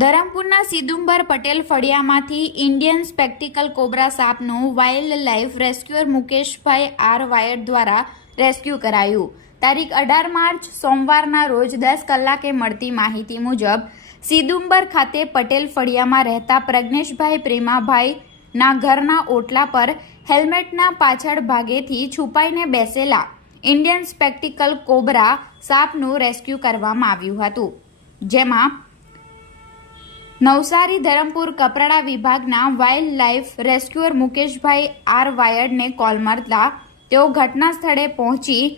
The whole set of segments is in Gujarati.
ધરમપુરના સિદુંબર પટેલ ફળિયામાંથી ઇન્ડિયન સ્પેક્ટિકલ કોબ્રા સાપનું વાઇલ્ડ લાઇફ રેસ્ક્યુઅર મુકેશભાઈ આર વાયર દ્વારા રેસ્ક્યુ કરાયું. તારીખ અઢાર માર્ચ સોમવારના રોજ દસ કલાકે મળતી માહિતી મુજબ, સિદુંબર ખાતે પટેલ ફળિયામાં રહેતા પ્રજ્ઞેશભાઈ પ્રેમાભાઈ ના ઘરના ઓટલા પર હેલ્મેટના પાછળ ભાગેથી છુપાઈને બેસેલા ઇન્ડિયન સ્પેક્ટિકલ કોબ્રા સાપનું રેસ્ક્યુ કરવામાં આવ્યું હતું. જેમાં નવસારી ધરમપુર કપરાડા વિભાગના વાઇલ્ડ લાઇફ રેસ્ક્યુઅર મુકેશભાઈ આર વાયર્ડને કોલ મળતા તેઓ ઘટના સ્થળે પહોંચી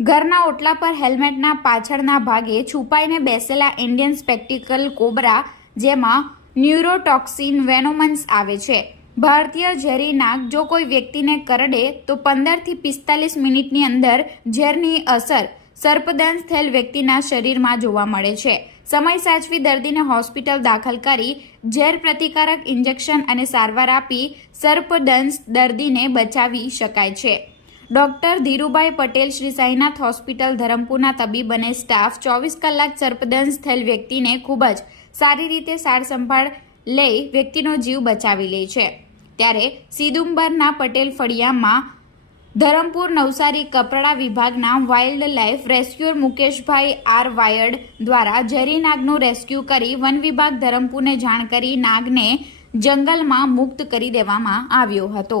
ઘરના ઓટલા પર હેલ્મેટના પાછળના ભાગે છુપાઈને બેસેલા ઇન્ડિયન સ્પેક્ટિકલ કોબરા, જેમાં ન્યુરોટોક્સિન વેનોમન્સ આવે છે. ભારતીય ઝેરી નાગ જો કોઈ વ્યક્તિને કરડે, તો પંદરથી પિસ્તાલીસ મિનિટની અંદર ઝેરની અસર સર્પદંશ થયેલ વ્યક્તિના શરીરમાં જોવા મળે છે. સમય સાચવી દર્દીને હોસ્પિટલ દાખલ કરી ઝેર પ્રતિકારક ઇન્જેક્શન અને સારવાર આપી સર્પદંશ દર્દીને બચાવી શકાય છે. ડોક્ટર ધીરુભાઈ પટેલ શ્રી સાઈનાથ હોસ્પિટલ ધરમપુરના તબીબ અને સ્ટાફ ચોવીસ કલાક સર્પદંશ થયેલ વ્યક્તિને ખૂબ જ સારી રીતે સાર સંભાળ લઈ વ્યક્તિનો જીવ બચાવી લે છે. ત્યારે સિદુંબરના પટેલ ફળિયામાં ધરમપુર નવસારી કપડા વિભાગના વાઇલ્ડ લાઇફ રેસ્ક્યુર મુકેશભાઈ આર વાયર્ડ દ્વારા ઝેરી નાગનું રેસ્ક્યુ કરી વન વિભાગ ધરમપુરને જાણ કરી નાગને જંગલમાં મુક્ત કરી દેવામાં આવ્યો હતો.